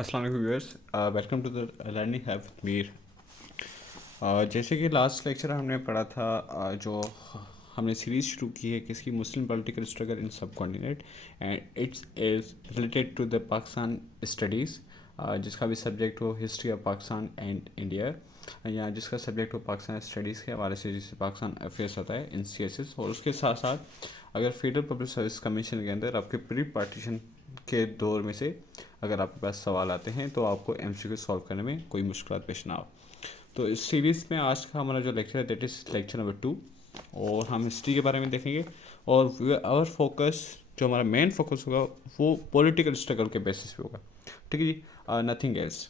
अस्सलाम वालेकुम viewers, welcome to the learning have with Mir. जैसे कि लास्ट लेक्चर हमने पढ़ा था, जो हमने सीरीज़ शुरू की है किसकी, मुस्लिम political struggle in subcontinent and it's is related to the Pakistan studies, जिसका भी सब्जेक्ट हो history of Pakistan and India, या जिसका सब्जेक्ट हो पाकिस्तान स्टडीज़ के हवाले से, जिससे पाकिस्तान अफेयर्स होता है इन CSS। और उसके साथ साथ अगर फेडरल पब्लिक सर्विस कमीशन के अंदर आपके प्री पार्टीशन के दौर में से अगर आपके पास सवाल आते हैं तो आपको MCQ सॉल्व करने में कोई मुश्किल पेश ना हो। तो इस सीरीज़ में आज का हमारा जो लेक्चर है दैट इज़ लेक्चर नंबर 2, और हम हिस्ट्री के बारे में देखेंगे। और आवर फोकस, जो हमारा मेन फोकस होगा वो पॉलिटिकल स्ट्रगल के बेसिस पे होगा, ठीक है जी, नथिंग एल्स।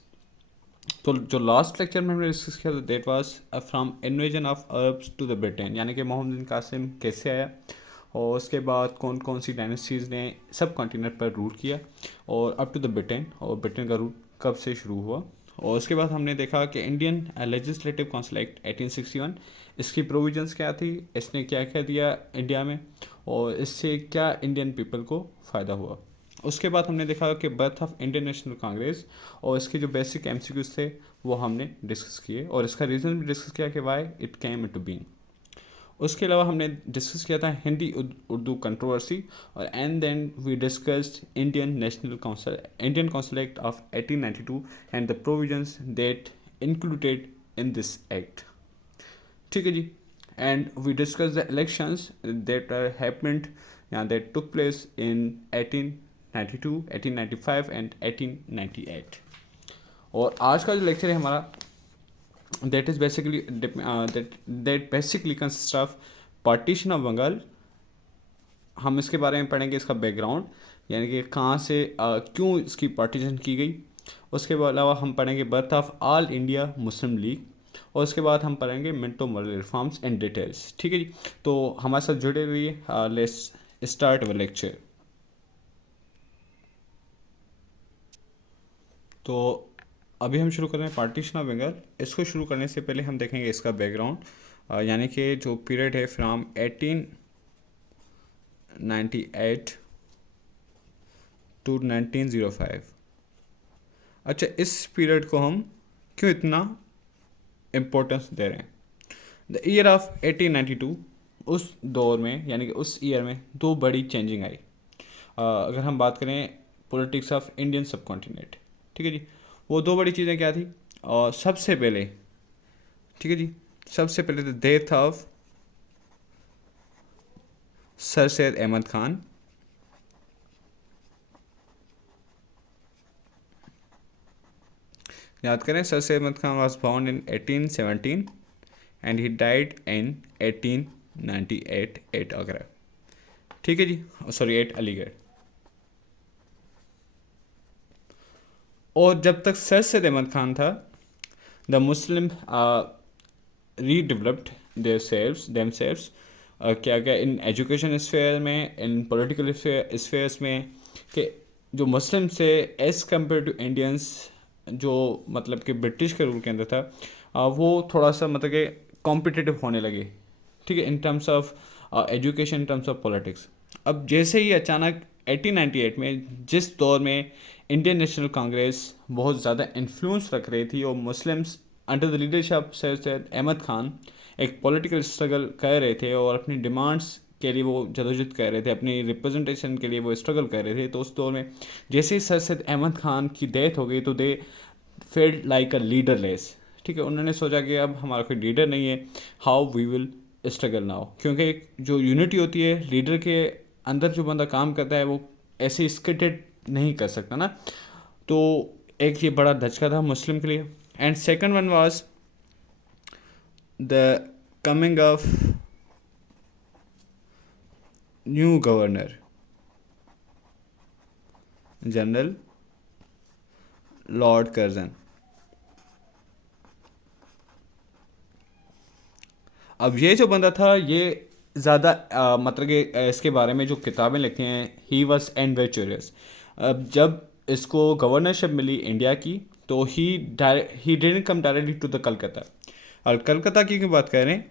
तो जो लास्ट लेक्चर में हमने डिस्कस किया था that was from invasion of Arabs to the Britain, यानी कि मोहम्मद बिन कासिम कैसे आया और उसके बाद कौन कौन सी डायनेस्टीज़ ने सब कॉन्टिनेंट पर रूल किया, और अप टू द ब्रिटेन, और ब्रिटेन का रूल कब से शुरू हुआ। और उसके बाद हमने देखा कि इंडियन लेजिस्लेटिव काउंसिल एक्ट 1861, इसकी प्रोविजंस क्या थी, इसने क्या क्या दिया इंडिया में, और इससे क्या इंडियन पीपल को फ़ायदा हुआ। उसके बाद हमने देखा कि birth of Indian National Congress, और इसके जो बेसिक MCQs थे वो हमने डिस्कस किए, और इसका रीज़न भी डिस्कस किया कि why it came into being. उसके अलावा हमने डिस्कस किया था हिंदी उर्दू कंट्रोवर्सी, और and then we discussed Indian council act of 1892 and the provisions that included in this act, ठीक है जी। And we discuss the elections that are happened या that took place in 1892, 1895 and 1898। और आज का जो लेक्चर है हमारा that is basically that basically consists of partition of Bengal. हम इसके बारे में पढ़ेंगे, इसका बैकग्राउंड, यानी कि कहाँ से क्यों इसकी पार्टीशन की गई। उसके अलावा हम पढ़ेंगे birth of All India Muslim league, और उसके बाद हम पढ़ेंगे Minto model reforms and details, ठीक है जी। तो हमारे साथ जुड़े रहिए, लेट्स स्टार्ट अवर लेक्चर। तो अभी हम शुरू कर रहे हैं पार्टीशन ऑफ बंगाल। इसको शुरू करने से पहले हम देखेंगे इसका बैकग्राउंड, यानी कि जो पीरियड है फ्राम 1898 टू 1905। अच्छा, इस पीरियड को हम क्यों इतना इम्पोर्टेंस दे रहे हैं। द ईयर ऑफ 1892, उस दौर में यानी कि उस ईयर में दो बड़ी चेंजिंग आई। अगर हम बात करें पॉलिटिक्स ऑफ इंडियन सब कॉन्टिनेंट, ठीक है जी, वो दो बड़ी चीज़ें क्या थी। और सबसे पहले, ठीक है जी, सबसे पहले the death of sir Syed Ahmad Khan, याद करें, sir Syed Ahmad Khan was born in 1817 and he died in 1898 at Agra, ठीक है जी, सॉरी एट अलीगढ़। और जब तक सर सैयद अहमद खान था, द मुस्लिम रीडेवलप्ड देमसेल्व्स, क्या क्या इन एजुकेशन स्फेयर में, इन पॉलिटिकल स्फेयर्स में, कि जो मुस्लिम से एज़ कम्पेयर टू इंडियंस, जो मतलब कि ब्रिटिश के रूल के अंदर था, वो थोड़ा सा मतलब कि कॉम्पिटिटिव होने लगे, ठीक है, in terms of education, in terms of politics. अब जैसे ही अचानक 1898 में, जिस दौर में इंडियन नेशनल कांग्रेस बहुत ज़्यादा इन्फ्लुएंस रख रही थी और Muslims under the leadership of Syed Ahmad Khan एक पॉलिटिकल स्ट्रगल कर रहे थे और अपनी डिमांड्स के लिए वो जदोजहद कर रहे थे, अपनी रिप्रेजेंटेशन के लिए वो स्ट्रगल कर रहे थे। तो उस दौर में जैसे ही सर सैयद अहमद खान की डेथ हो गई तो they failed like a leaderless, ठीक है। उन्होंने सोचा कि अब हमारा कोई लीडर नहीं है, how we will struggle now, क्योंकि एक जो यूनिटी होती है, लीडर के अंदर जो बंदा काम करता है वो ऐसे स्किटेड नहीं कर सकता ना। तो एक ये बड़ा धचका था मुस्लिम के लिए। And second one was the coming of new governor general Lord Curzon. अब ये जो बंदा था ये ज़्यादा मतलब कि इसके बारे में जो किताबें लिखी हैं, ही वॉज एडवेंचरस। अब जब इसको गवर्नरशिप मिली इंडिया की तो he didn't come directly to the Calcutta. और कलकत्ता की क्यों बात कर रहे हैं,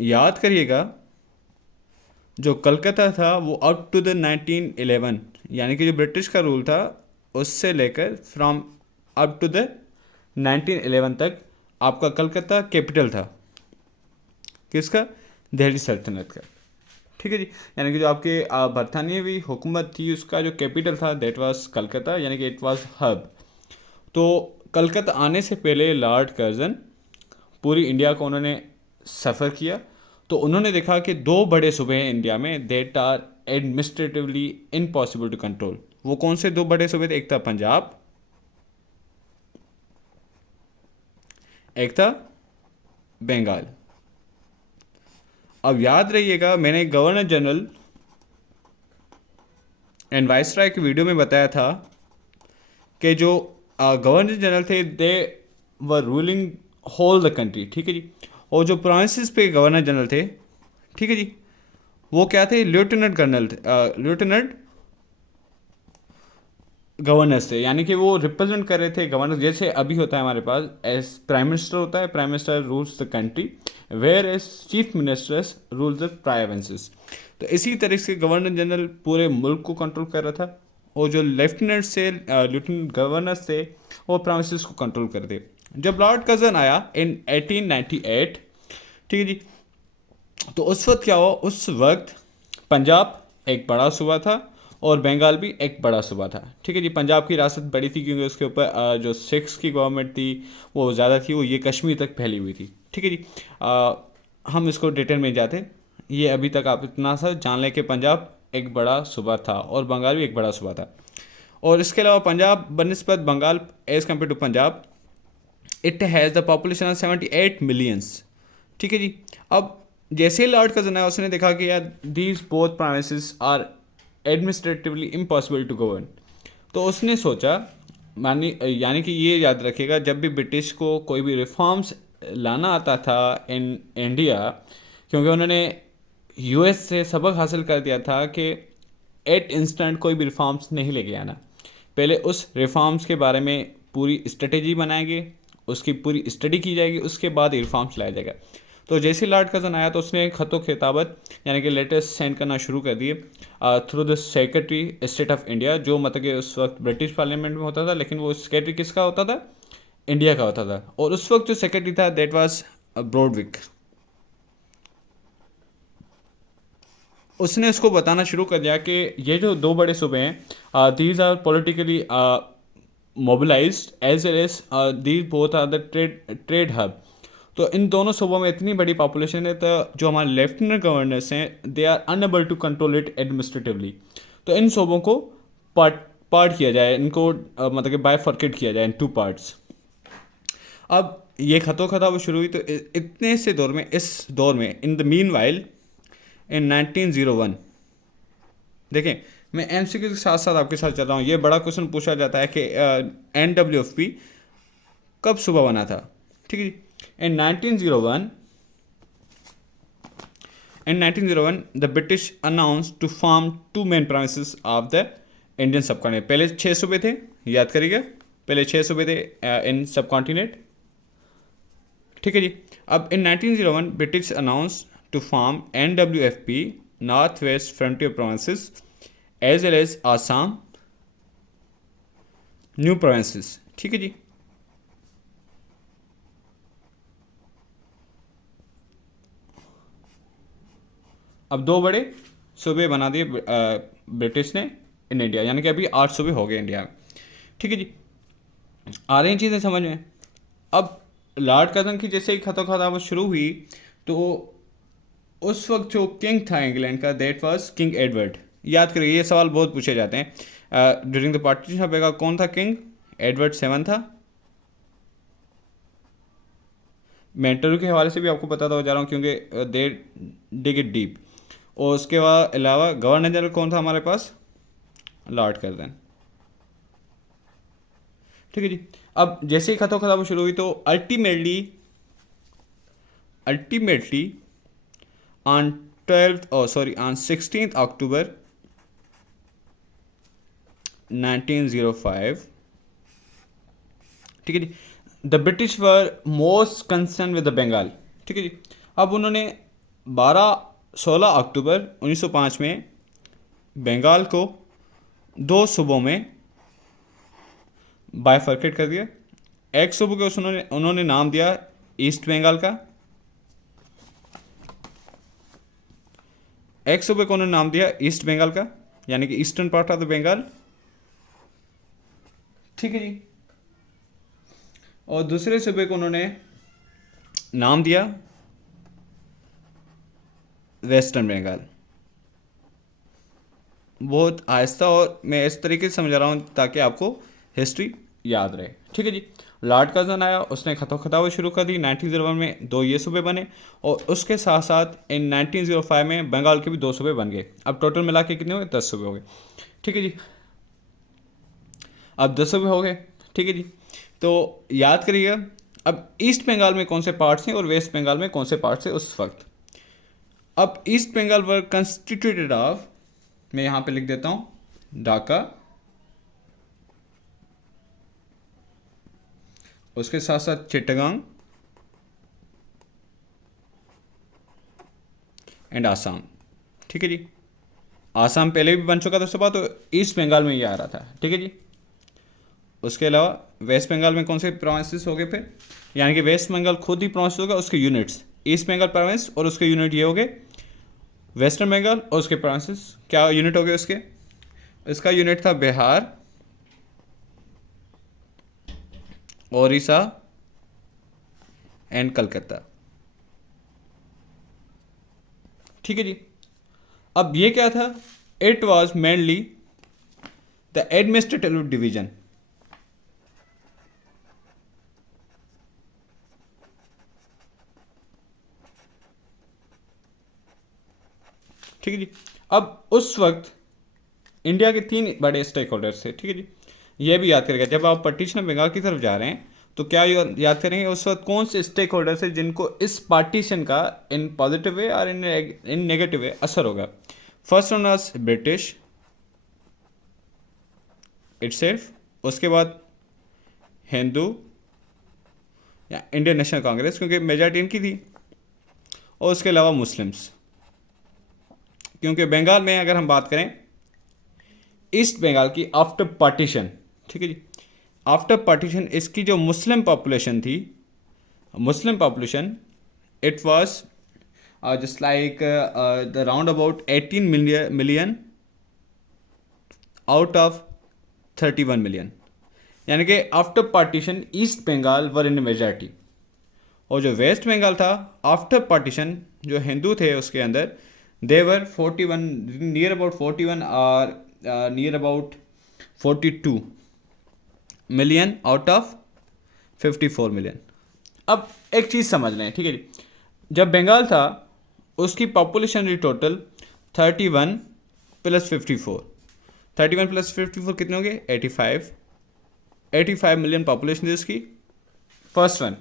याद करिएगा, जो कलकत्ता था वो अप टू द 1911, यानी कि जो ब्रिटिश का रूल था उससे लेकर फ्रॉम अप टू द 1911 तक आपका कलकत्ता कैपिटल था किसका, दिल्ली सल्तनत का। ठीक है जी, यानी कि जो आपके बरतानियावी हुकूमत थी उसका जो कैपिटल था दैट वाज कलकत्ता, यानी कि इट वाज हब। तो कलकत्ता आने से पहले लॉर्ड कर्जन पूरी इंडिया को उन्होंने सफ़र किया। तो उन्होंने देखा कि दो बड़े सूबे हैं इंडिया में that are administratively impossible to control. वो कौन से दो बड़े सूबे थे, एक था पंजाब, एक था बंगाल। अब याद रहिएगा मैंने गवर्नर जनरल एंड वाइसराय की वीडियो में बताया था कि जो गवर्नर जनरल थे they were ruling whole the country. ठीक है जी, और जो प्रोविंसेस पे गवर्नर जनरल थे, ठीक है जी, वो क्या थे, लेफ्टिनेंट कर्नल थे, लेफ्टिनेंट गवर्नर्स थे, यानी कि वो रिप्रेजेंट कर रहे थे गवर्नर। जैसे अभी होता है हमारे पास एज प्राइम मिनिस्टर होता है, prime minister rules the country, whereas chief ministers rules the provinces. तो इसी तरह से गवर्नर जनरल पूरे मुल्क को कंट्रोल कर रहा था, और जो लेफ्टिनेंट गवर्नर्स थे वो प्रोविंसेस को कंट्रोल करते। जब लॉर्ड कर्जन आया इन 1898, ठीक है जी, तो उस वक्त क्या हुआ, उस वक्त पंजाब एक बड़ा सूबा था और बंगाल भी एक बड़ा सूबा था। ठीक है जी, पंजाब की रियासत बड़ी थी क्योंकि उसके ऊपर जो सिख्स की गवर्नमेंट थी वो ज़्यादा थी, वो ये कश्मीर तक फैली हुई थी। ठीक है जी, हम इसको डिटेल में जाते, ये अभी तक आप इतना सा जान लें कि पंजाब एक बड़ा सूबा था और बंगाल भी एक बड़ा सूबा था। और इसके अलावा पंजाब बनस्पत Bengal as compare to Punjab it has the population of 78 millions. ठीक है जी, अब जैसे लॉर्ड कर्जन आया उसने देखा कि यार these both provinces are administratively impossible to govern. तो उसने सोचा, यानी कि ये याद रखिएगा जब भी ब्रिटिश को कोई भी रिफॉर्म्स लाना आता था इन इंडिया, क्योंकि उन्होंने यूएस से सबक हासिल कर दिया था कि एट इंस्टेंट कोई भी रिफॉर्म्स नहीं लेके आना, पहले उस रिफॉर्म्स के बारे में पूरी स्ट्रेटेजी बनाएंगे, उसकी पूरी स्टडी की जाएगी, उसके बाद रिफॉर्म्स लाया जाएगा। तो जैसे लॉर्ड कर्जन आया तो उसने खतों खिताबत यानी कि लेटर्स सेंड करना शुरू कर दिए through the secretary state of India, जो मतलब कि उस वक्त ब्रिटिश पार्लियामेंट में होता था, लेकिन वो सेक्रेटरी किसका होता था, इंडिया का होता था। और उस वक्त जो सेक्रेटरी था दैट वाज ब्रॉडविक। उसने उसको बताना शुरू कर दिया कि ये जो दो बड़े सूबे हैं these are politically mobilised as well as these both are the trade hub. तो इन दोनों सूबों में इतनी बड़ी पॉपुलेशन है, तो जो हमारे लेफ्टिनेंट गवर्नर्स हैं they are unable to control it administratively. तो इन सूबों को पार्ट पार्ट किया जाए, इनको मतलब कि बायफर्केट किया जाए इन टू पार्ट्स। अब ये खतों खता वो शुरू हुई, तो इतने से दौर में, इस दौर में in the mean while in 1901, देखें मैं एमसीक्यू के साथ साथ आपके साथ चल रहा हूँ। ये बड़ा क्वेश्चन पूछा जाता है कि NWFP कब सुबह बना था। ठीक है जी, in 1901 the British announce to form two main provinces of the Indian subcontinent. पहले 6 सूबे थे, याद करिएगा, पहले 6 सूबे थे इन सब कॉन्टिनेंट। ठीक है जी, अब इन 1901 British announce to form NWFP, Northwest Frontier Provinces, as well as Assam, New Provinces। ठीक है जी, अब दो बड़े सूबे बना दिए ब्रिटिश ने इन इंडिया, यानी कि अभी 8 सूबे हो गए इंडिया में। ठीक है जी, आ रही चीज़ें समझ में। अब लॉर्ड कर्जन की जैसे ही खतों खताबत शुरू हुई, तो उस वक्त जो किंग था इंग्लैंड का दैट वाज किंग एडवर्ड। याद करिए, ये सवाल बहुत पूछे जाते हैं during the partition of Bengal, कौन था किंग, एडवर्ड 7 था। मैं इंटरव्यू के हवाले से भी आपको बताता हो जा रहा हूँ क्योंकि दे डिग इट डीप। और उसके अलावा गवर्नर जनरल कौन था हमारे पास, लॉर्ड कर्जन। ठीक है जी, अब जैसे ही खतों खताबत शुरू हुई तो अल्टीमेटली on 16th October 1905, ठीक है जी, the British were most concern with the Bengal. ठीक है जी, अब उन्होंने 16 अक्टूबर 1905 में बंगाल को दो सूबों में बायफर्केट कर दिया। एक सूबे को उन्होंने उन्होंने नाम दिया ईस्ट बंगाल का, एक सूबे को उन्होंने नाम दिया ईस्ट बंगाल का, यानी कि eastern part of the Bengal, ठीक है जी। और दूसरे सूबे को उन्होंने नाम दिया वेस्टर्न बंगाल। बहुत आहिस्ता और मैं इस तरीके से समझा रहा हूँ ताकि आपको हिस्ट्री याद रहे, ठीक है जी। लॉर्ड कर्जन आया, उसने खतावत शुरू कर दी। 1901 में 2 ये सूबे बने और उसके साथ साथ इन 1905 में बंगाल के भी 2 सूबे बन गए। अब टोटल मिला के कितने हो गए? 10 सूबे हो गए, ठीक है जी। अब 10 सूबे हो गए, ठीक है जी। तो याद करिएगा, अब ईस्ट बंगाल में कौन से पार्ट्स हैं और वेस्ट बंगाल में कौन से पार्ट्स हैं उस वक्त। अब east Bengal were constituted of, मैं यहाँ पे लिख देता हूँ ढाका, उसके साथ साथ चिट्टागांग एंड आसाम, ठीक है जी। आसाम पहले भी बन चुका था सुबह, तो ईस्ट बंगाल में ये आ रहा था, ठीक है जी। उसके अलावा वेस्ट बंगाल में कौन से प्रोविंसेस हो गए फिर, यानी कि वेस्ट बंगाल खुद ही प्रोविंस होगा, उसके यूनिट्स ईस्ट बंगाल प्रोविंस और उसके यूनिट ये हो गए वेस्टर्न बंगाल, और उसके प्रोविंसेस क्या यूनिट हो गए उसके, इसका यूनिट था बिहार, ओडिशा एंड कलकत्ता, ठीक है जी। अब ये क्या था, it was mainly the administrative division, ठीक है जी। अब उस वक्त इंडिया के 3 बड़े स्टेक होल्डर्स थे, ठीक है जी। ये भी याद करेगा, जब आप पार्टीशन ऑफ बंगाल की तरफ जा रहे हैं तो क्या याद करेंगे उस वक्त कौन से स्टेक होल्डर्स हैं जिनको इस पार्टीशन का इन पॉजिटिव वे और इन नेगेटिव वे असर होगा। First one was British itself, उसके बाद हिंदू या इंडियन नेशनल कांग्रेस क्योंकि मेजॉरिटी इनकी थी, और उसके अलावा मुस्लिम्स, क्योंकि बंगाल में अगर हम बात करें ईस्ट बंगाल की आफ्टर पार्टीशन, ठीक है जी, आफ्टर पार्टीशन इसकी जो मुस्लिम पॉपुलेशन थी, Muslim population it was just like the round about 18 million out of 31 million, यानी कि after partition east Bengal were in majority, और जो वेस्ट बंगाल था आफ्टर पार्टीशन जो हिंदू थे उसके अंदर देवर 41 नियर अबाउट 41 और near about 42 million out of 54 million. अब एक चीज़ समझ लें, ठीक है जी, जब बंगाल था उसकी पॉपुलेशन थी टोटल 31 प्लस 54, 31 प्लस 54 कितने हो गए 85 मिलियन पॉपुलेशन थी उसकी, फर्स्ट वन,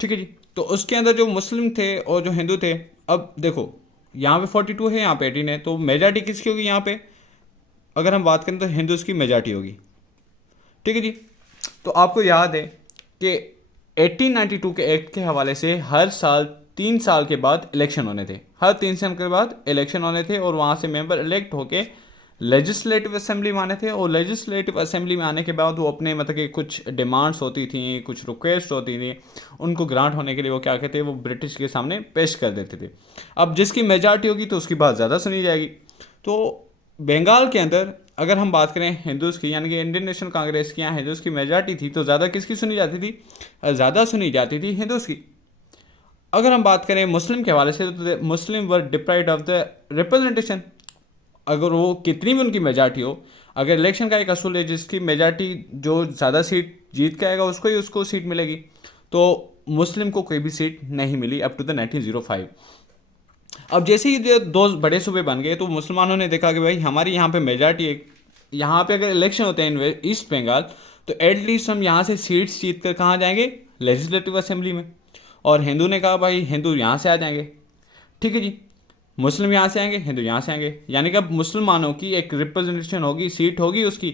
ठीक है जी। तो उसके अंदर जो मुस्लिम थे और जो हिंदू थे, अब देखो यहाँ पे 42 है, यहाँ पे 18 है, तो मेजॉरिटी किसकी होगी यहाँ पे, अगर हम बात करें तो हिंदूज की मेजॉरिटी होगी, ठीक है जी। तो आपको याद है कि 1892 के एक्ट के हवाले से हर साल 3 साल के बाद इलेक्शन होने थे, हर 3 साल के बाद इलेक्शन होने थे, और वहाँ से मेंबर इलेक्ट होके लेजिस्लेटिव असेंबली में आने थे, और लेजिस्लेटिव असेंबली में आने के बाद वो अपने मतलब कि कुछ डिमांड्स होती थी, कुछ रिक्वेस्ट होती थी, उनको ग्रांट होने के लिए वो क्या कहते हैं, वो ब्रिटिश के सामने पेश कर देते थे। अब जिसकी मेजॉरिटी होगी तो उसकी बात ज़्यादा सुनी जाएगी। तो बंगाल के अंदर अगर हम बात करें हिंदूज़ की, यानी कि इंडियन नेशनल कांग्रेस की यहाँ हिंदूज़ की मेजॉरिटी थी, तो ज़्यादा किसकी सुनी जाती थी, ज़्यादा सुनी जाती थी हिंदूज़ की। अगर हम बात करें मुस्लिम के हवाले से तो मुस्लिम वर डिप्राइव्ड ऑफ द रिप्रेजेंटेशन, अगर वो कितनी भी उनकी मेजॉरिटी हो, अगर इलेक्शन का एक असूल है जिसकी मेजॉरिटी जो ज़्यादा सीट जीत के आएगा उसको ही उसको सीट मिलेगी, तो मुस्लिम को कोई भी सीट नहीं मिली अप टू द 1905। अब जैसे ही जो 2 बड़े सूबे बन गए तो मुसलमानों ने देखा कि भाई हमारी यहाँ पे मेजॉरिटी है, यहाँ पे अगर इलेक्शन होते हैं ईस्ट बंगाल तो एटलीस्ट हम यहाँ से सीट्स जीत कर कहाँ जाएंगे, लेजिस्लेटिव असेंबली में। और हिंदू ने कहा भाई हिंदू यहाँ से आ जाएंगे, ठीक है जी, मुस्लिम यहाँ से आएंगे, हिंदू यहाँ से आएंगे, यानी कि अब मुसलमानों की एक रिप्रेजेंटेशन होगी, सीट होगी उसकी,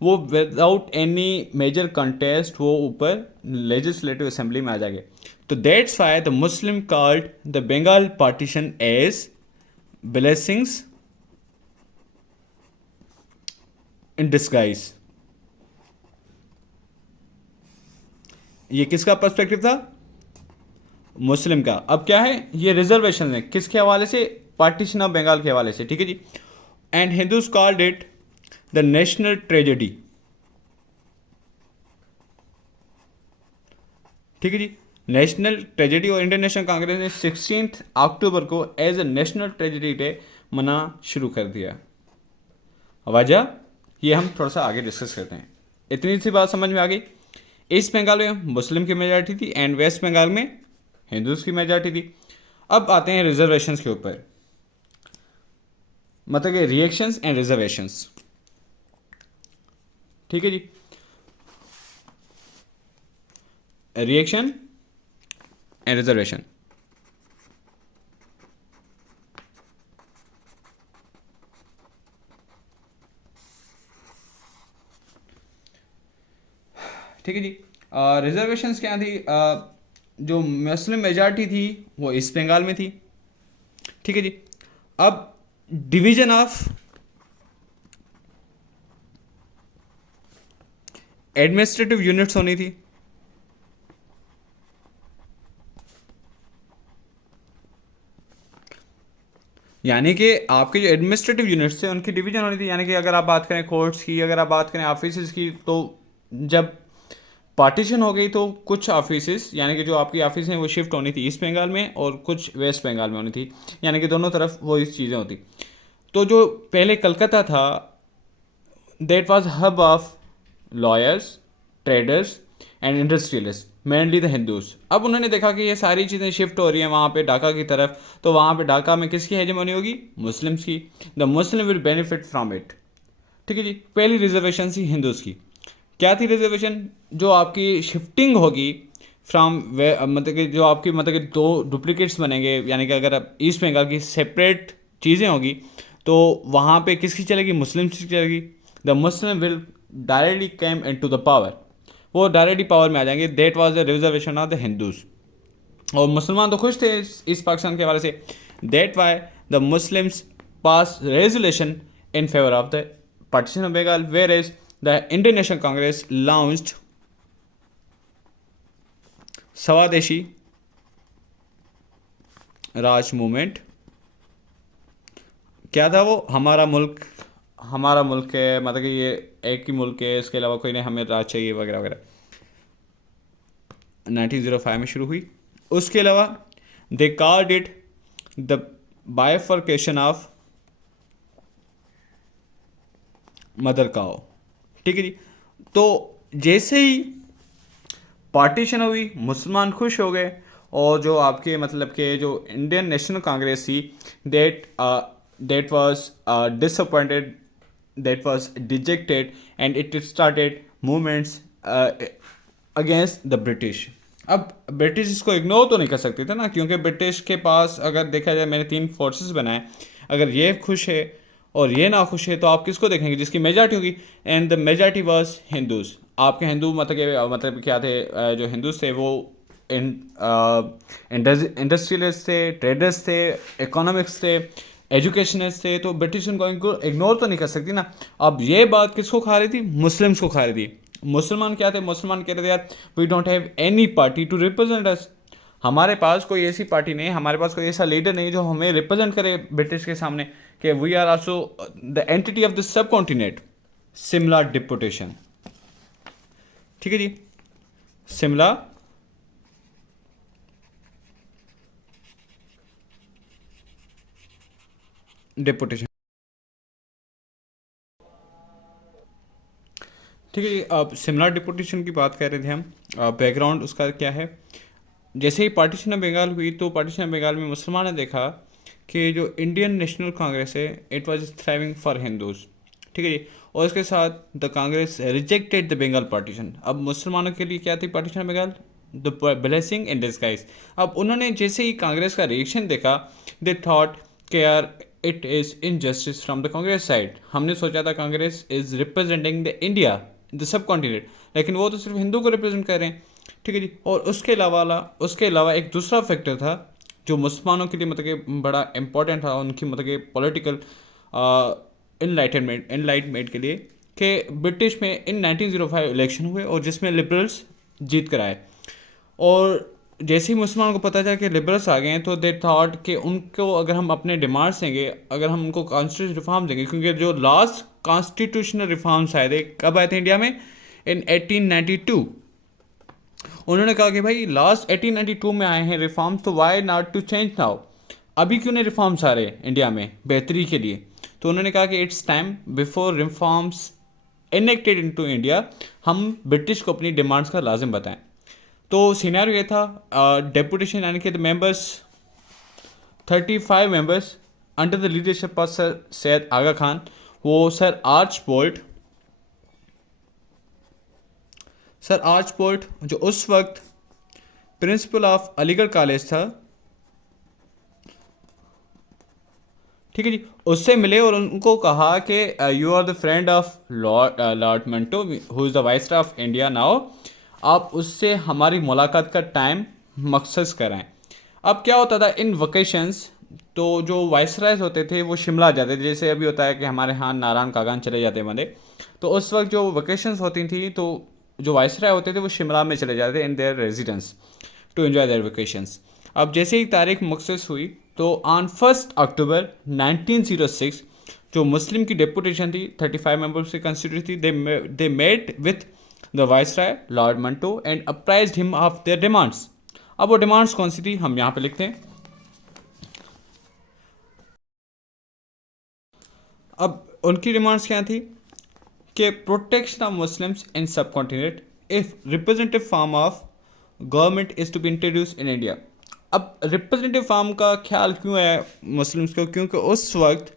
वो विदाउट एनी मेजर कंटेस्ट वो ऊपर लेजिस्लेटिव असेंबली में आ जाएंगे। तो that's why the Muslim called the Bengal partition as blessings in disguise, ये किसका पर्सपेक्टिव था? मुस्लिम का। अब क्या है, ये रिजर्वेशन है किसके हवाले से? पार्टीशन ऑफ बंगाल के हवाले से, ठीक है जी। And Hindus called it the national tragedy, ठीक है जी, नेशनल ट्रेजेडी। और इंडियन नेशनल कांग्रेस ने 16 अक्टूबर को as a national tragedy day मना शुरू कर दिया। वजह ये हम थोड़ा सा आगे डिस्कस करते हैं। इतनी सी बात समझ में आ गई। ईस्ट बंगाल में मुस्लिम की मेजॉरिटी थी एंड वेस्ट बंगाल में हिंदूज की मेजॉरिटी थी। अब आते हैं रिजर्वेशंस के ऊपर, मतलब कि रिएक्शंस एंड रिजर्वेशंस, ठीक है जी। रिएक्शन एंड रिजर्वेशन, ठीक है जी। रिजर्वेशंस क्या थी? जो मुस्लिम मेजॉरिटी थी वो ईस्ट बंगाल में थी, ठीक है जी। अब डिवीजन ऑफ एडमिनिस्ट्रेटिव यूनिट्स होनी थी, यानी कि आपके जो एडमिनिस्ट्रेटिव यूनिट्स थे उनकी डिवीजन होनी थी। यानी कि अगर आप बात करें कोर्ट्स की, अगर आप बात करें ऑफिस की, तो जब पार्टीशन हो गई तो कुछ ऑफिस, यानी कि जो आपकी ऑफिस हैं वो शिफ्ट होनी थी ईस्ट बंगाल में और कुछ वेस्ट बंगाल में होनी थी, यानी कि दोनों तरफ वो इस चीज़ें होती। तो जो पहले कलकत्ता था that was hub of lawyers, traders and industrialist, mainly the Hindus. अब उन्होंने देखा कि ये सारी चीज़ें शिफ्ट हो रही हैं वहाँ पे ढाका की तरफ, तो वहाँ पे ढाका में किसकी हेजेमनी होगी? मुस्लिम्स की। The Muslim will benefit from it, ठीक है जी। पहली रिजर्वेशन थी हिंदूज की। क्या थी रिजर्वेशन? जो आपकी शिफ्टिंग होगी फ्रॉम वे, मतलब कि जो आपकी मतलब कि दो डुप्लीकेट्स बनेंगे, यानी कि अगर आप ईस्ट बंगाल की सेपरेट चीज़ें होगी तो वहाँ पे किसकी चलेगी? मुस्लिम्स की चलेगी। The Muslim will directly came in to the power, वो डायरेक्टली पावर में आ जाएंगे। That was the reservation of the Hindus. और मुसलमान तो खुश थे इस पाकिस्तान के हवाले से। That why the Muslims pass resolution in favour of the partition of Bengal, where is the Indian National Congress launched Swadeshi Raj movement. क्या था वो? हमारा मुल्क है, मतलब कि ये एक ही मुल्क है, इसके अलावा कोई नहीं, हमें राज चाहिए वगैरह वगैरह। 1905 में शुरू हुई। उसके अलावा they called it the bifurcation of mother cow, ठीक है जी। तो जैसे ही पार्टीशन हुई मुसलमान खुश हो गए, और जो आपके मतलब के जो इंडियन नेशनल कांग्रेस थी that was disappointed, that was dejected and it started movements against the British. अब ब्रिटिश इसको इग्नोर तो नहीं कर सकते थे ना, क्योंकि ब्रिटिश के पास अगर देखा जाए मैंने 3 फोर्सेस बनाए, अगर ये खुश है और ये ना खुश है तो आप किसको देखेंगे? जिसकी मेजॉरिटी होगी, and the majority was Hindus. आपके हिंदू मतलब क्या थे? जो हिंदूज थे वो इंडस्ट्रियलिस्ट थे, ट्रेडर्स थे, इकोनॉमिक्स थे, एजुकेशनिस्ट थे, तो ब्रिटिश उनको इग्नोर तो नहीं कर सकती ना। अब ये बात किसको खा रही थी? मुस्लिम्स को खा रही थी। मुसलमान क्या थे? मुसलमान कह रहे थे यार we don't have any party to represent us, हमारे पास कोई ऐसी पार्टी नहीं, हमारे पास कोई ऐसा लीडर नहीं जो हमें रिप्रेजेंट करे ब्रिटिश के सामने, कि we are also the entity of the subcontinent. Shimla deputation, ठीक है जी, शिमला डिपुटेशन, ठीक है जी। अब शिमला डिपुटेशन की बात कर रहे थे हम। बैकग्राउंड उसका क्या है? जैसे ही पार्टीशन ऑफ बंगाल हुई तो पार्टीशन ऑफ बंगाल में मुसलमानों ने देखा कि जो इंडियन नेशनल कांग्रेस है it was thriving for Hindus, ठीक है जी। और इसके साथ the Congress rejected the Bengal partition. अब मुसलमानों के लिए क्या थी partition of Bengal? The blessing in disguise. अब उन्होंने जैसे ही कांग्रेस का रिएक्शन देखा दे थॉट कि यार it is injustice from the Congress side. हमने सोचा था Congress is representing the India, the sub continent, लेकिन वो तो सिर्फ हिंदू को रिप्रेजेंट कर रहे हैं, ठीक है जी। और उसके अलावा एक दूसरा फैक्टर था जो मुसलमानों के लिए मतलब कि बड़ा इंपॉर्टेंट था, उनकी मतलब कि पॉलिटिकल इनलाइटमेंट के लिए, कि ब्रिटिश में इन 1905 इलेक्शन हुए और जिसमें लिबरल्स जीत कर आए। और जैसे ही मुसलमानों को पता चला कि लिबरल्स आ गए हैं तो दे थॉट कि उनको अगर हम अपने डिमांड्स देंगे, अगर हम उनको कॉन्स्टिट्यूशन रिफॉर्म देंगे, क्योंकि जो लास्ट कॉन्स्टिट्यूशनल रिफॉर्म्स आए थे कब आए थे इंडिया में, इन 1892। उन्होंने कहा कि भाई लास्ट 1892 में आए हैं रिफॉर्म्स, तो why not to change now, अभी क्यों नहीं रिफॉर्म्स आ रहे इंडिया में बेहतरी के लिए। तो उन्होंने कहा कि it's time before reforms enacted into India, हम ब्रिटिश को अपनी डिमांड्स का लाजिम बताएं। तो सिनेरियो ये था, डेपुटेशन यानी कि the members 35 members under the leadership of sir Syed Aga Khan, वो सर आर्चबोल्ट जो उस वक्त प्रिंसिपल ऑफ अलीगढ़ कॉलेज था, ठीक है जी, उससे मिले और उनको कहा कि you are the friend of lord Minto who is the viceroy of India now, आप उससे हमारी मुलाकात का टाइम मखसस कराएं। अब क्या होता था इन वकेशंस, तो जो वाइसरायज होते थे वो शिमला जाते थे, जैसे अभी होता है कि हमारे यहाँ नारायण कागान चले जाते हैं बंदे, तो उस वक्त जो वकेशंस होती थी तो जो वाइसराय होते थे वो शिमला में चले जाते in their residence to enjoy their vacations. अब जैसे ही तारीख मखसस हुई तो ऑन 1 अक्टूबर 1906 जो मुस्लिम की डेपुटेशन थी 35 मेंबर्स की कंस्टिट्यूट थी, they met with the viceroy lord Minto and apprised him of their demands. अब वो डिमांड्स कौन सी थी हम यहाँ पे लिखते हैं। अब उनकी डिमांड्स क्या थी कि protection of Muslims in subcontinent, if representative form of government is to be introduce in India. अब रिप्रेजेंटेटिव फॉर्म का ख्याल क्यों है मुस्लिम्स को, क्योंकि उस वक्त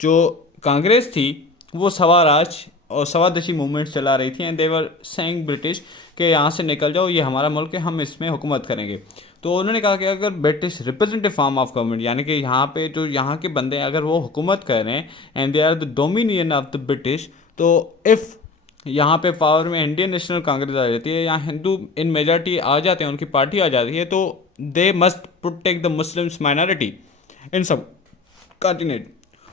जो कांग्रेस थी वो सवाराज और सवादशी मूवमेंट चला रही थी, एंड देवर सेइंग ब्रिटिश कि यहाँ से निकल जाओ, ये हमारा मुल्क है, हम इसमें हुकूमत करेंगे। तो उन्होंने कहा कि अगर British representative form of government यानी कि यहाँ पे जो यहाँ के बंदे हैं अगर वो हुकूमत कर रहे हैं and they are the dominion of the British, तो इफ़ यहाँ पे पावर में इंडियन नेशनल कांग्रेस आ जाती है, यहाँ हिंदू इन मेजॉरिटी आ जाते हैं, उनकी पार्टी आ जाती है, तो they must protect the Muslims minority in subcontinent.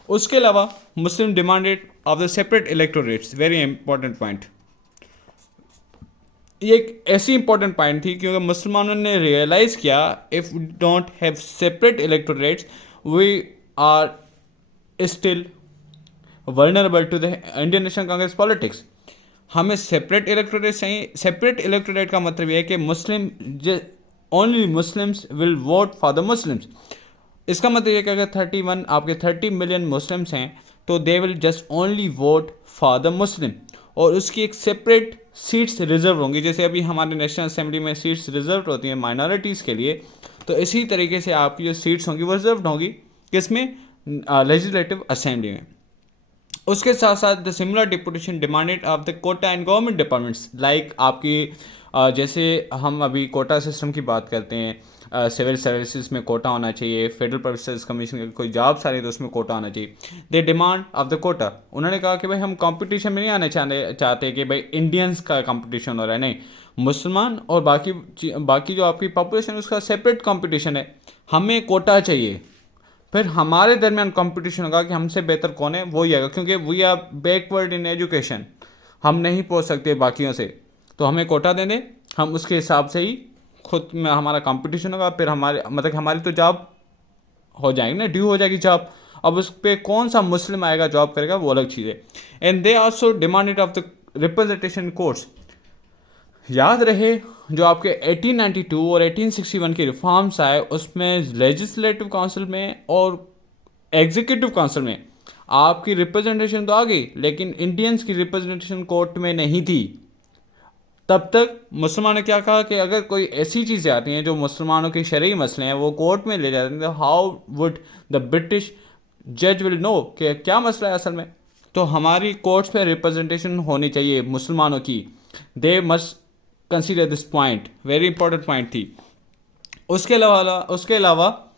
उसके अलावा Muslim demanded of the separate electorates, very important point. ये एक ऐसी इंपॉर्टेंट पॉइंट थी क्योंकि मुसलमानों ने रियलाइज़ किया if we don't have separate electorates we are still vulnerable to the Indian National Congress politics. हमें सेपरेट इलेक्टोरेट चाहिए। सेपरेट इलेक्टोरेट का मतलब यह है कि Muslim only Muslims will vote for the Muslims. इसका मतलब यह कि अगर 31 आपके 30 मिलियन मुस्लिम्स हैं तो they will just only vote for the Muslim, और उसकी एक सेपरेट सीट्स रिजर्व होंगी, जैसे अभी हमारे नेशनल असेंबली में सीट्स रिजर्व होती हैं माइनॉरिटीज़ के लिए, तो इसी तरीके से आपकी जो सीट्स होंगी वो रिजर्व होंगी किसमें, लेजिस्लेटिव असेंबली में। उसके साथ साथ the similar deputation demanded of the quota and government departments, like आपकी जैसे हम अभी कोटा सिस्टम की बात करते हैं, सिविल सर्विसेज में कोटा होना चाहिए, फेडरल पब्लिक सर्विस कमीशन की कोई जॉब्स आ रही है तो उसमें कोटा होना चाहिए। They demand of the quota, उन्होंने कहा कि भाई हम कंपटीशन में नहीं आने चाहते कि भाई इंडियंस का कंपटीशन हो रहा है, नहीं, मुसलमान और बाकी जो आपकी पॉपुलेशन है उसका सेपरेट कंपटीशन है, हमें कोटा चाहिए। फिर हमारे दरमियान कंपटीशन होगा कि हमसे बेहतर कौन है, वो ही आएगा, क्योंकि we are backward in education, हम नहीं पहुंच सकते बाकियों से, तो हमें कोटा दे दें, हम उसके हिसाब से ही खुद में हमारा कंपटीशन होगा, फिर हमारे मतलब हमारी तो जॉब हो जाएगी ना, ड्यू हो जाएगी जॉब। अब उस पर कौन सा मुस्लिम आएगा जॉब करेगा वो अलग चीज़ है। And they also demanded of the representation course. याद रहे जो आपके 1892 और 1861 के रिफॉर्म्स आए उसमें लेजिस्लेटिव काउंसिल में और एग्जीक्यूटिव काउंसिल में आपकी रिप्रेजेंटेशन तो आ गई, लेकिन इंडियंस की रिप्रेजेंटेशन कोर्ट में नहीं थी। तब तक मुसलमानों ने क्या कहा कि अगर कोई ऐसी चीज़ें आती हैं जो मुसलमानों के शरई मसले हैं वो कोर्ट में ले जाते हैं, तो हाउ वुड द ब्रिटिश जज विल नो कि क्या मसला है असल में। तो हमारी कोर्ट्स पे रिप्रेजेंटेशन होनी चाहिए मुसलमानों की, they must consider this point, very important point थी। उसके अलावा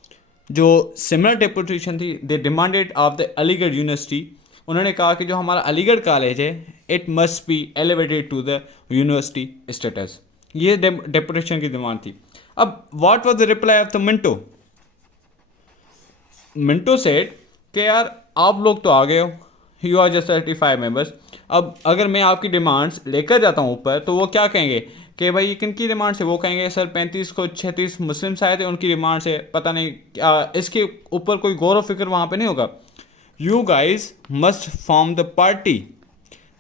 जो सिमिलर डेपुटेशन थी, they demanded of the Aligarh university, उन्होंने कहा कि जो हमारा अलीगढ़ कॉलेज है it must be elevated to the university status, ये डेपुटेशन की डिमांड थी। अब what was the reply of the Minto said कि यार आप लोग तो आ गए हो, यू आर जस्ट 35 मेंबर्स, अब अगर मैं आपकी डिमांड्स लेकर जाता हूँ ऊपर तो वो क्या कहेंगे कि भाई ये किन की डिमांड से, वो कहेंगे सर 35 को 36 मुस्लिम्स आए थे उनकी डिमांड से, पता नहीं इसके ऊपर कोई गौर व फिक्र वहाँ पे नहीं होगा। You guys must form the party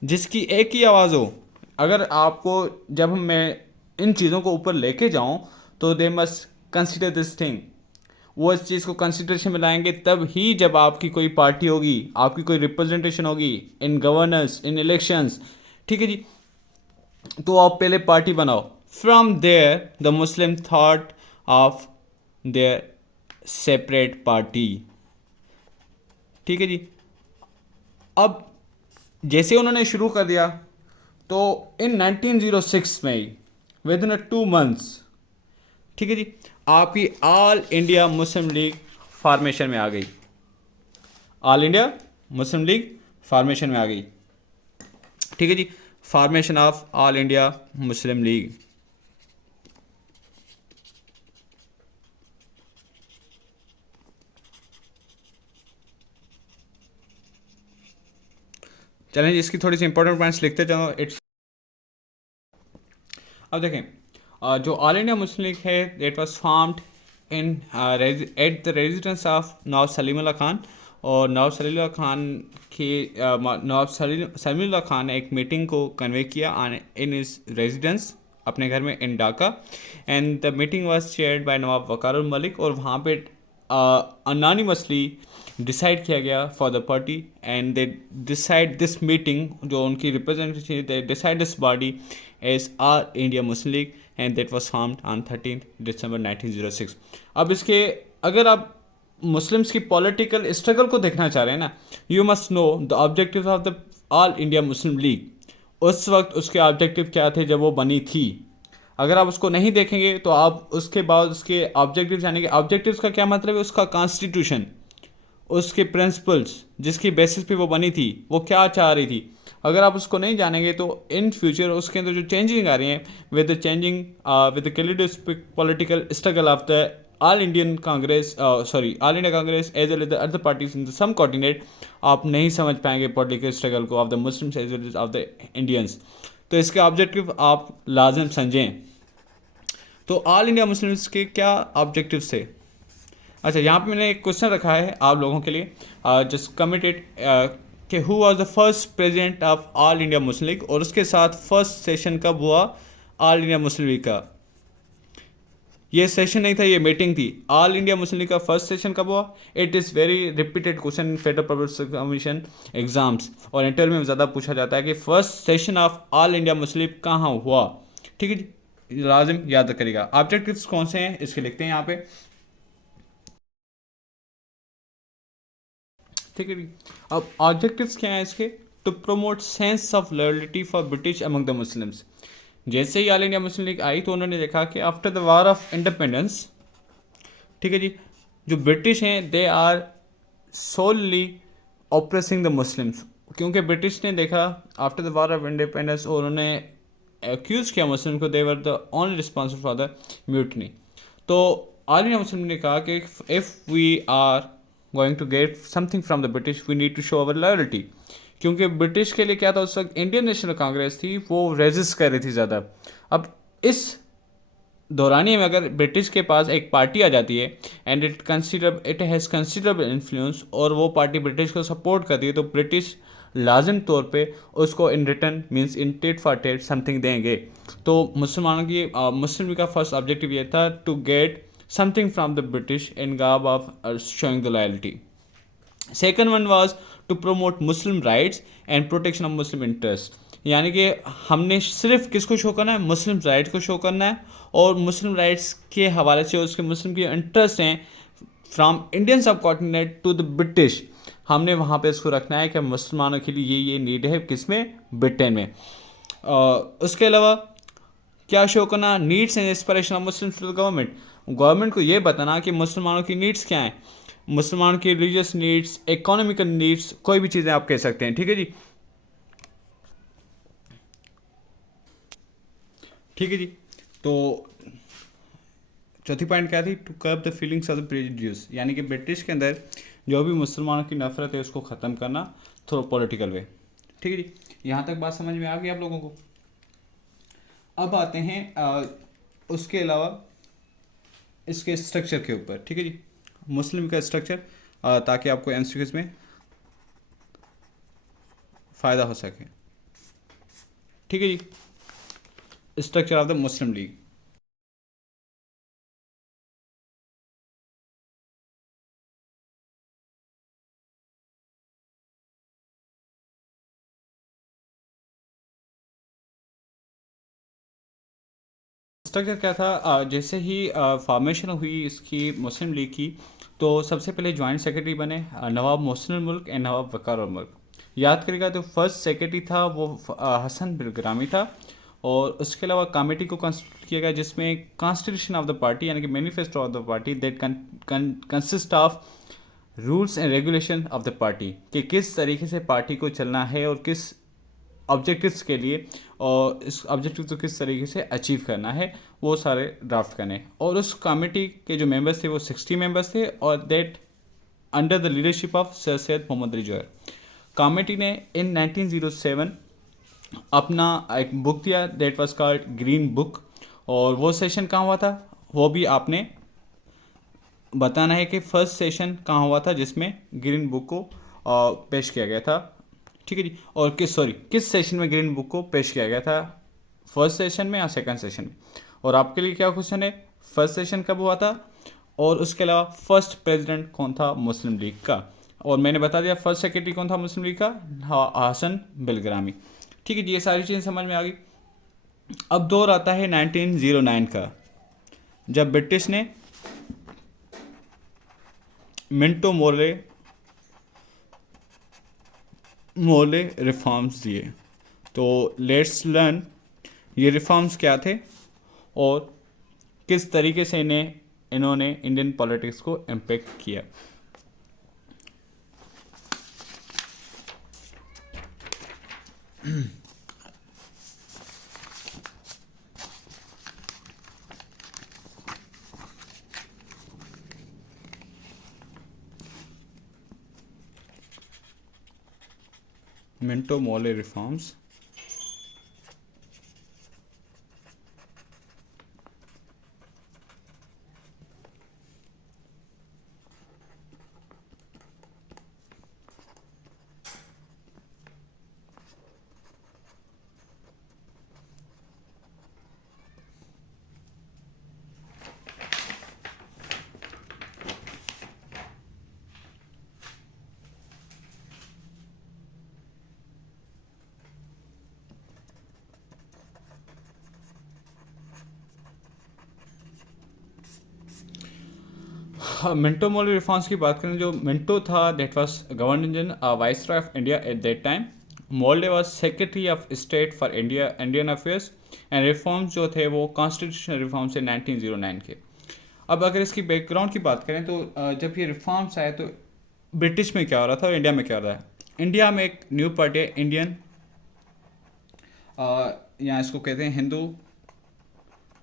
जिसकी एक ही आवाज़ हो। अगर आपको, जब मैं इन चीज़ों को ऊपर लेके जाऊँ तो they must consider this thing, वो इस चीज़ को कंसिडरेशन में लाएंगे तब ही, जब आपकी कोई पार्टी होगी, आपकी कोई रिप्रेजेंटेशन होगी इन गवर्नेंस, इन इलेक्शंस, ठीक है जी। तो आप पहले पार्टी बनाओ। From there the Muslim thought of their separate party, ठीक है जी। अब जैसे उन्होंने शुरू कर दिया तो इन 1906 में ही, विद इन 2 मंथ्स, ठीक है जी, आपकी All India Muslim League formation में आ गई। All India Muslim League formation में आ गई, ठीक है जी। Formation of All India Muslim League. चलें जी, इसकी थोड़ी सी इंपॉर्टेंट पॉइंट्स लिखते जाओ। इट्स, अब देखें, जो ऑल इंडिया मुस्लिम लीग है, it was formed in at the residence of Nawab Salimullah Khan. और नवाब सलीमुल्लाह खान की नवाब सलीमुल्लाह खान ने एक मीटिंग को कन्वे किया इन इज रेजिडेंस, अपने घर में in Dhaka. And the meeting was chaired by Nawab Viqarul Malik, और वहाँ पे अनॉनिमसली डिसाइड किया गया for the party. And they decide this meeting, जो उनकी representation, they decide this body as All India Muslim League, and that was formed on 13 दिसंबर 1906। अब इसके, अगर आप मुस्लिम्स की पॉलिटिकल स्ट्रगल को देखना चाह रहे हैं ना, you must know the objective of the all India Muslim league. उस वक्त उसके ऑब्जेक्टिव क्या थे जब वो बनी थी। अगर आप उसको नहीं देखेंगे तो आप उसके बाद उसके ऑब्जेक्टिव जानेंगे। ऑब्जेक्टिव्स का क्या मतलब है, उसका कॉन्स्टिट्यूशन, उसके प्रिंसिपल्स, जिसकी बेसिस पे वो बनी थी, वो क्या चाह रही थी। अगर आप उसको नहीं जानेंगे तो इन फ्यूचर उसके अंदर जो चेंजिंग आ रही हैं, with the changing with the kaleidoscopic political struggle of the All Indian Congress, sorry All India Congress as well as the other parties in the subcontinent, आप नहीं समझ पाएंगे पॉलिटिकल स्ट्रगल को of the Muslims as well as of the Indians. तो इसके objective आप लाजम समझें। तो ऑल इंडिया मुस्लिम्स के क्या ऑब्जेक्टिव थे। अच्छा, यहाँ पे मैंने एक क्वेश्चन रखा है आप लोगों के लिए, जस्ट कमिटेड कि who was the first president of All India Muslim league, और उसके साथ फर्स्ट सेशन कब हुआ ऑल इंडिया मुस्लिम लीग का। ये सेशन नहीं था, ये मीटिंग थी। ऑल इंडिया मुस्लिम लीग का फर्स्ट सेशन कब हुआ। It is very repeated question in federal public commission exams, और इंटरव्यू में ज़्यादा पूछा जाता है कि first session of All India Muslim league कहाँ हुआ, ठीक है जी, लाजिम याद करिएगा। ऑब्जेक्टिव्स कौन से हैं इसके लिखते हैं यहाँ पे, ठीक है जी। अब ऑब्जेक्टिव्स क्या हैं इसके, to promote sense of loyalty for British among the Muslims. जैसे ही ऑल इंडिया मुस्लिम लीग आई तो उन्होंने देखा कि after the war of independence, ठीक है जी, जो ब्रिटिश हैं they are solely oppressing the Muslims. क्योंकि ब्रिटिश ने देखा after the war of independence, और उन्होंने एक्यूज़ किया मुस्लिम को, they were the only responsible for the mutiny. तो ऑल इंडिया मुस्लिम ने कहा कि if we are going to get something from the British we need to show our loyalty. क्योंकि British के लिए क्या था, उस वक्त इंडियन नेशनल कांग्रेस थी, वो रेजिस्ट कर रही थी ज़्यादा। अब इस दौरानिए में अगर ब्रिटिश के पास एक पार्टी आ जाती है and it has considerable influence, और वो पार्टी ब्रिटिश को सपोर्ट करती है, तो ब्रिटिश लाजिम तौर पे उसको in return means in tit for tat something देंगे। तो मुसलमानों की मुस्लिम लीग का फर्स्ट ऑब्जेक्टिव ये था to get something from the British in garb of showing the loyalty. Second one was to promote Muslim rights and protection of Muslim interest. यानी कि हमने सिर्फ किसको शो करना है, मुस्लिम राइट्स को शो करना है, और मुस्लिम राइट्स के हवाले से उसके मुस्लिम के इंटरेस्ट हैं फ्राम इंडियन सब कॉन्टिनेंट टू द ब्रिटिश, हमने वहाँ पे इसको रखना है कि मुसलमानों के लिए ये नीड है, किसमें, ब्रिटेन में। उसके अलावा क्या शो करना, needs and aspiration of Muslim to the government. Government को ये बताना कि मुसलमानों की नीड्स क्या हैं, मुसलमान की रिलीजियस नीड्स, इकोनॉमिकल नीड्स, कोई भी चीज़ें आप कह सकते हैं, ठीक है जी, ठीक है जी। तो चौथी पॉइंट क्या थी, to curb the feelings of the prejudice, यानी कि ब्रिटिश के अंदर जो भी मुसलमानों की नफरत है उसको ख़त्म करना थ्रू पॉलिटिकल वे, ठीक है जी। यहाँ तक बात समझ में आ गई आप लोगों को। अब आते हैं उसके अलावा इसके स्ट्रक्चर के ऊपर, ठीक है जी, मुस्लिम का स्ट्रक्चर, ताकि आपको एमसीक्यूज में फ़ायदा हो सके। ठीक है जी, structure of the Muslim League. Structure क्या था, जैसे ही फॉर्मेशन हुई इसकी मुस्लिम लीग की, तो सबसे पहले जॉइंट सेक्रेटरी बने नवाब मोहसिन मुल्क एंड नवाब वकार मुल्क। याद करेगा तो फर्स्ट सेक्रेटरी था वो हसन बिलग्रामी था, और उसके अलावा कमेटी को कॉन्स्टिट्यूट किया गया जिसमें कॉन्स्टिट्यूशन ऑफ द पार्टी यानी कि manifesto of the party that consist of rules and regulation of the party, कि किस तरीके से पार्टी को चलना है और किस ऑब्जेक्टिव्स के लिए, और इस ऑब्जेक्टिव को किस तरीके से अचीव करना है, वो सारे ड्राफ्ट करने। और उस कमेटी के जो मेंबर्स थे वो 60 मेंबर्स थे, और that under the leadership of sir Syed Mohammad Ali Johar. Committee ने इन 1907 अपना एक बुक दिया that was called green book, और वो सेशन कहाँ हुआ था वो भी आपने बताना है कि फर्स्ट सेशन कहाँ हुआ था जिसमें ग्रीन बुक को पेश किया गया था। ठीक है जी, और किस सेशन में ग्रीन बुक को पेश किया गया था, फर्स्ट सेशन में या सेकंड सेशन में। और आपके लिए क्या क्वेश्चन है, फर्स्ट सेशन कब हुआ था, और उसके अलावा फर्स्ट प्रेसिडेंट कौन था मुस्लिम लीग का, और मैंने बता दिया फर्स्ट सेक्रेटरी कौन था मुस्लिम लीग का, हसन बिलग्रामी। ठीक है जी, ये सारी चीज़ें समझ में आ गई। अब दौर आता है 1909 का, जब ब्रिटिश ने मिंटो मोले रिफॉर्म्स दिए। तो लेट्स लर्न ये रिफॉर्म्स क्या थे और किस तरीके से इन्होंने इंडियन पॉलिटिक्स को इम्पेक्ट किया। Minto Morley reforms. Minto Morley reforms की बात करें, जो मिंटो था that was governor viceroy of India at that time. Morley was secretary of state for Indian affairs, and reforms जो थे वो कॉन्स्टिट्यूशनल रिफॉर्म्स थे 1909 के। अब अगर इसकी बैकग्राउंड की बात करें तो जब ये रिफॉर्म्स आए तो ब्रिटिश में क्या हो रहा था और इंडिया में क्या हो रहा है। इंडिया में एक न्यू पार्टी है इंडियन, यहाँ इसको कहते हैं हिंदू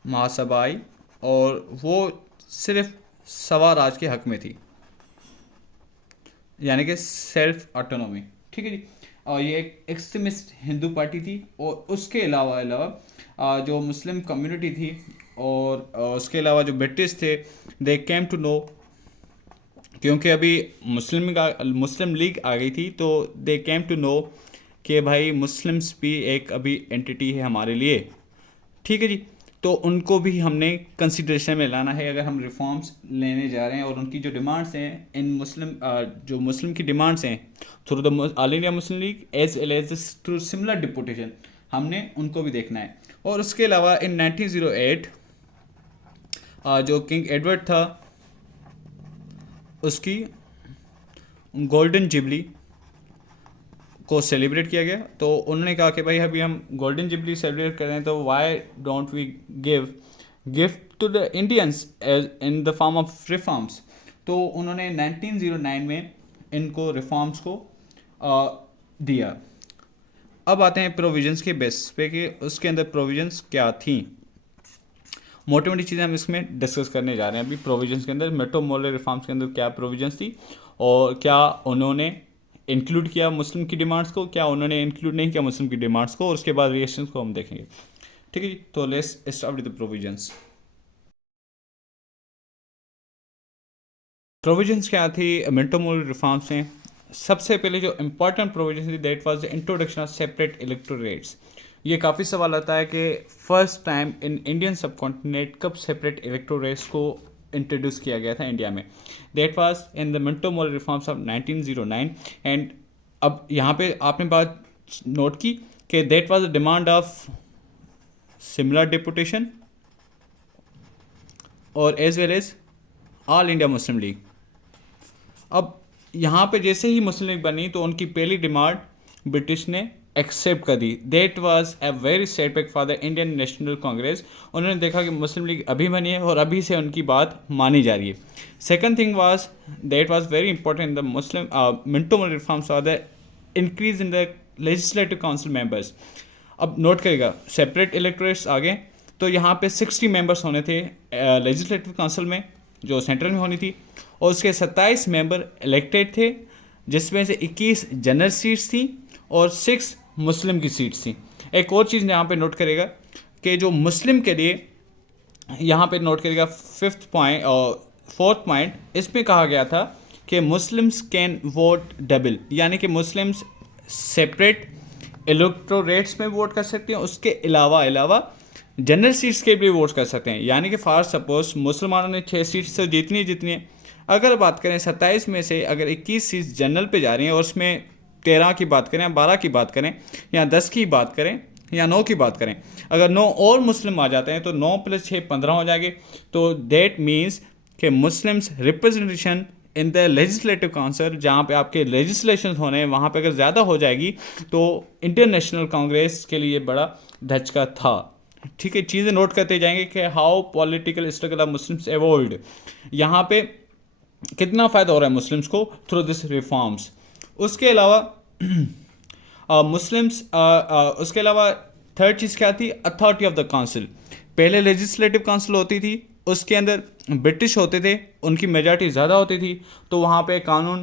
महासभाई, और वो सिर्फ स्वराज के हक में थी, यानी कि सेल्फ ऑटोनॉमी। ठीक है जी, और ये एक एक्सट्रीमिस्ट हिंदू पार्टी थी, और उसके अलावा जो मुस्लिम कम्युनिटी थी, और उसके अलावा जो ब्रिटिश थे दे केम टू नो, क्योंकि अभी मुस्लिम लीग आ गई थी, तो दे केम टू नो कि भाई मुस्लिम्स भी एक अभी एंटिटी है हमारे लिए। ठीक है जी, तो उनको भी हमने कंसिडरेशन में लाना है अगर हम रिफॉर्म्स लेने जा रहे हैं, और उनकी जो डिमांड्स हैं इन जो मुस्लिम की डिमांड्स हैं through the all India Muslim League as well as through similar deputation, हमने उनको भी देखना है। और उसके अलावा इन 1908 जो किंग एडवर्ड था उसकी गोल्डन जुबली को सेलिब्रेट किया गया। तो उन्होंने कहा कि भाई अभी हम गोल्डन जुबली सेलिब्रेट कर रहे हैं, तो why don't we give gift to the Indians in the form of reforms. तो उन्होंने 1909 में इनको रिफॉर्म्स को दिया। अब आते हैं प्रोविजंस के बेस पे कि उसके अंदर प्रोविजंस क्या थी। मोटी मोटी चीज़ें हम इसमें डिस्कस करने जा रहे हैं अभी प्रोविजंस के अंदर। मेट्रो मोले रिफॉर्म्स के अंदर क्या प्रोविजंस थी, और क्या उन्होंने इंक्लूड किया मुस्लिम की डिमांड्स को, क्या उन्होंने इंक्लूड नहीं किया मुस्लिम की डिमांड्स को, और उसके बाद रिएक्शंस को हम देखेंगे। ठीक है जी, तो let's start with the provisions. Provisions क्या थी मिंटो मोरल रिफॉर्म्स में? सबसे पहले जो इम्पोर्टेंट प्रोविजन थी that was the introduction of separate electorates. ये काफ़ी सवाल आता है कि फर्स्ट टाइम इन इंडियन सब कॉन्टिनेंट कब सेपरेट इलेक्टोरेट्स को इंट्रोड्यूस किया गया था इंडिया में? That was in the Minto Morley reforms of 1909। And अब यहाँ पे आपने बात नोट की कि that was the demand of similar deputation और as well as All India Muslim League. अब यहाँ पे जैसे ही मुस्लिम लीग बनी तो उनकी पहली डिमांड ब्रिटिश ने एक्सेप्ट कर दी। That was a very setback for the Indian National Congress. उन्होंने देखा कि मुस्लिम लीग अभी बनी है और अभी से उनकी बात मानी जा रही है। Second thing was that was very important the Muslim Minto Morley reforms are the increase in the legislative council members. अब नोट करेगा सेपरेट इलेक्टोरेट्स आ गए तो यहाँ पे 60 मेंबर्स होने थे लेजिस्लेटिव काउंसिल में जो सेंट्रल में होनी थी, और उसके 27 मेंबर इलेक्टेड थे जिसमें से 21 जनरल सीट्स थी और 6 मुस्लिम की सीट्स थी। एक और चीज़ यहाँ पे नोट करेगा कि जो मुस्लिम के लिए यहाँ पे नोट करेगा फिफ्थ पॉइंट और फोर्थ पॉइंट, इसमें कहा गया था कि मुस्लिम्स कैन वोट डबल, यानी कि मुस्लिम्स सेपरेट इलेक्टोरेट्स में वोट कर सकते हैं, उसके अलावा जनरल सीट्स के भी वोट कर सकते हैं। यानी कि फॉर सपोज मुसलमानों ने 6 सीट्स से जीतनी है। अगर बात करें 27 में से अगर 21 सीट्स जनरल पे जा रही हैं और उसमें 13 की बात करें, 12 की बात करें, या 10 की बात करें, या 9 की बात करें, अगर 9 और मुस्लिम आ जाते हैं तो 9 + 6 15 हो जाएंगे। तो दैट मीन्स कि Muslims representation in the legislative council, जहाँ पे आपके लेजिस्लेशन होने हैं, वहाँ पे अगर ज़्यादा हो जाएगी तो इंडियन नेशनल कांग्रेस के लिए बड़ा धचका था। ठीक है, चीज़ें नोट करते जाएंगे कि how political struggle of Muslims evolved, यहाँ पे कितना फ़ायदा हो रहा है मुस्लिम्स को थ्रू दिस रिफॉर्म्स। उसके अलावा मुस्लिम्स उसके अलावा थर्ड चीज़ क्या थी? Authority of the council. पहले लेजिस्लेटिव काउंसिल होती थी, उसके अंदर ब्रिटिश होते थे, उनकी मेजॉरिटी ज़्यादा होती थी, तो वहाँ पे कानून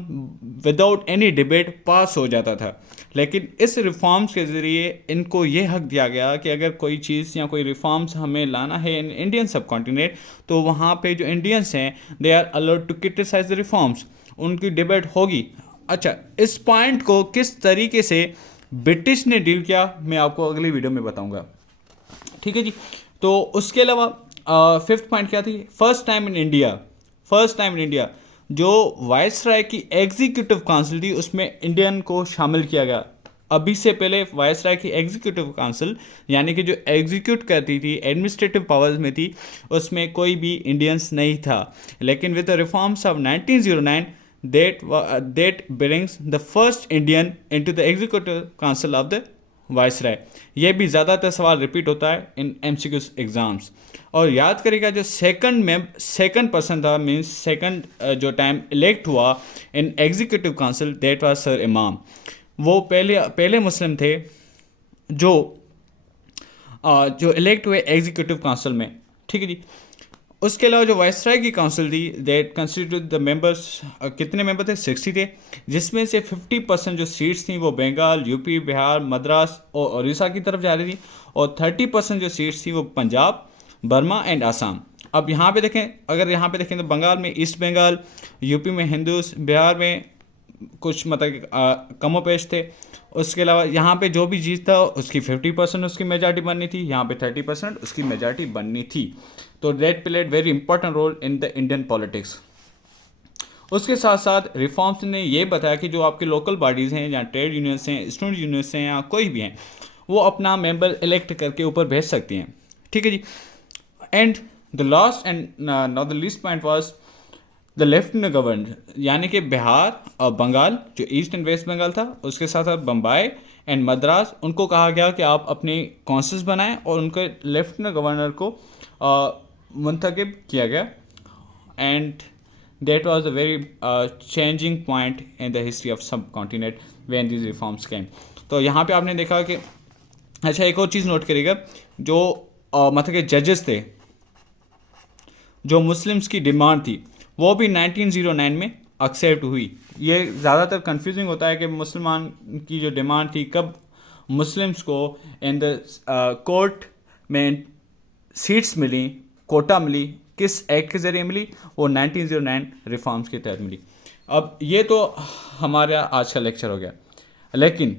विदाउट एनी डिबेट पास हो जाता था। लेकिन इस रिफॉर्म्स के ज़रिए इनको ये हक दिया गया कि अगर कोई चीज़ या कोई रिफॉर्म्स हमें लाना है इन इंडियन सब कॉन्टिनेंट, तो वहाँ पे जो इंडियंस हैं they are allowed to criticise the reforms, उनकी डिबेट होगी। अच्छा, इस पॉइंट को किस तरीके से ब्रिटिश ने डील किया मैं आपको अगली वीडियो में बताऊँगा। ठीक है जी, तो उसके अलावा फिफ्थ पॉइंट क्या थी? फर्स्ट टाइम इन इंडिया जो वायसराय की एग्जीक्यूटिव काउंसिल थी उसमें इंडियन को शामिल किया गया। अभी से पहले वायसराय की एग्जीक्यूटिव काउंसिल यानी कि जो एग्जीक्यूट करती थी, एडमिनिस्ट्रेटिव पावर्स में थी, उसमें कोई भी इंडियंस नहीं था। लेकिन with the reforms of 1909 that brings the first Indian into the executive council of the viceroy. ये भी ज़्यादातर सवाल रिपीट होता है इन MCQ एग्ज़ाम्स। और याद करेगा जो सेकंड पर्सन था, मीन्स सेकंड जो टाइम इलेक्ट हुआ in executive council, that was sir Imam. वो पहले मुस्लिम थे जो इलेक्ट हुए एग्जीक्यूटिव काउंसिल में। ठीक है जी, उसके अलावा जो वायसराय की काउंसिल थी दैट कंस्टिट्यूट द मेंबर्स, कितने मेंबर थे? 60 थे, जिसमें से 50% जो सीट्स थी वो बंगाल, यूपी, बिहार, मद्रास और उड़ीसा की तरफ जा रही थी, और 30% जो सीट्स थी वो पंजाब, बर्मा एंड आसाम। अब यहाँ पे देखें, अगर यहाँ पे देखें तो बंगाल में ईस्ट बंगाल, यूपी में हिंदूस, बिहार में कुछ मतलब कमोपेश थे। उसके अलावा यहाँ पे जो भी जीतता उसकी 50% उसकी मेजॉरिटी बननी थी, यहाँ पे 30% उसकी मेजॉरिटी बननी थी। तो that played very important role in the Indian politics. उसके साथ साथ रिफॉर्म्स ने ये बताया कि जो आपके लोकल बॉडीज़ हैं या ट्रेड यूनियंस हैं, स्टूडेंट यूनियंस हैं, या कोई भी हैं, वो अपना मेंबर इलेक्ट करके ऊपर भेज सकती हैं। ठीक है जी, and the last and not the least point was the lieutenant governor, यानी कि बिहार और बंगाल जो ईस्ट एंड वेस्ट बंगाल था, उसके साथ साथ बम्बई एंड मद्रास, उनको कहा गया कि आप अपनी काउंसिल्स बनाएं और उनके लेफ्टिनेंट गवर्नर को मुंतखब किया गया। And that was a very changing point in the history of सब कॉन्टिनेंट व्हेन दीज रिफॉर्म्स केम। तो यहाँ पे आपने देखा कि अच्छा, एक और चीज़ नोट करिएगा, जो मतलब के जजेस थे, जो मुस्लिम्स की डिमांड थी वो भी 1909 में एक्सेप्ट हुई। ये ज़्यादातर कंफ्यूजिंग होता है कि मुसलमान की जो डिमांड थी कब मुस्लिम्स को इन द कोर्ट में सीट्स मिली, कोटा मिली, किस एक्ट के ज़रिए मिली? वो 1909 रिफॉर्म्स के तहत मिली। अब ये तो हमारा आज का लेक्चर हो गया, लेकिन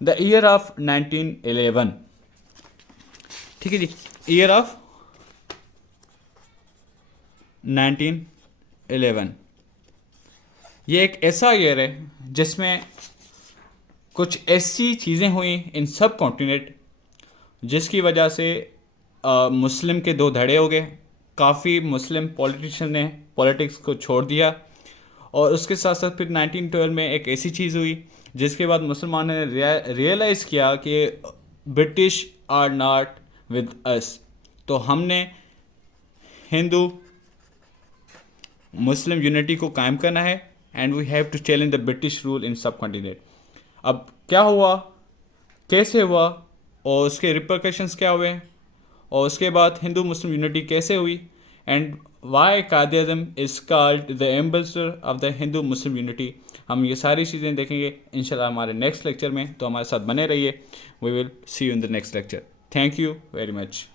द ईयर ऑफ 1911, ठीक है जी, ईयर ऑफ 1911 ये एक ऐसा ईयर है जिसमें कुछ ऐसी चीज़ें हुई इन सब कॉन्टिनेंट जिसकी वजह से मुस्लिम के दो धड़े हो गए। काफ़ी मुस्लिम पॉलिटिशियन ने पॉलिटिक्स को छोड़ दिया, और उसके साथ साथ फिर 1912 में एक ऐसी चीज़ हुई जिसके बाद मुसलमानों ने रियलाइज़ किया कि British are not with us. तो हमने हिंदू मुस्लिम यूनिटी को कायम करना है, and we have to challenge the British rule in subcontinent. अब क्या हुआ, कैसे हुआ, और उसके रिपरकशंस क्या हुए, और उसके बाद हिंदू मुस्लिम यूनिटी कैसे हुई, and why Quaid-e-Azam is called the ambassador of the Hindu Muslim unity. हम ये सारी चीज़ें देखेंगे इंशाल्लाह हमारे नेक्स्ट लेक्चर में, तो हमारे साथ बने रहिए। We will see you in the next lecture. Thank you very much.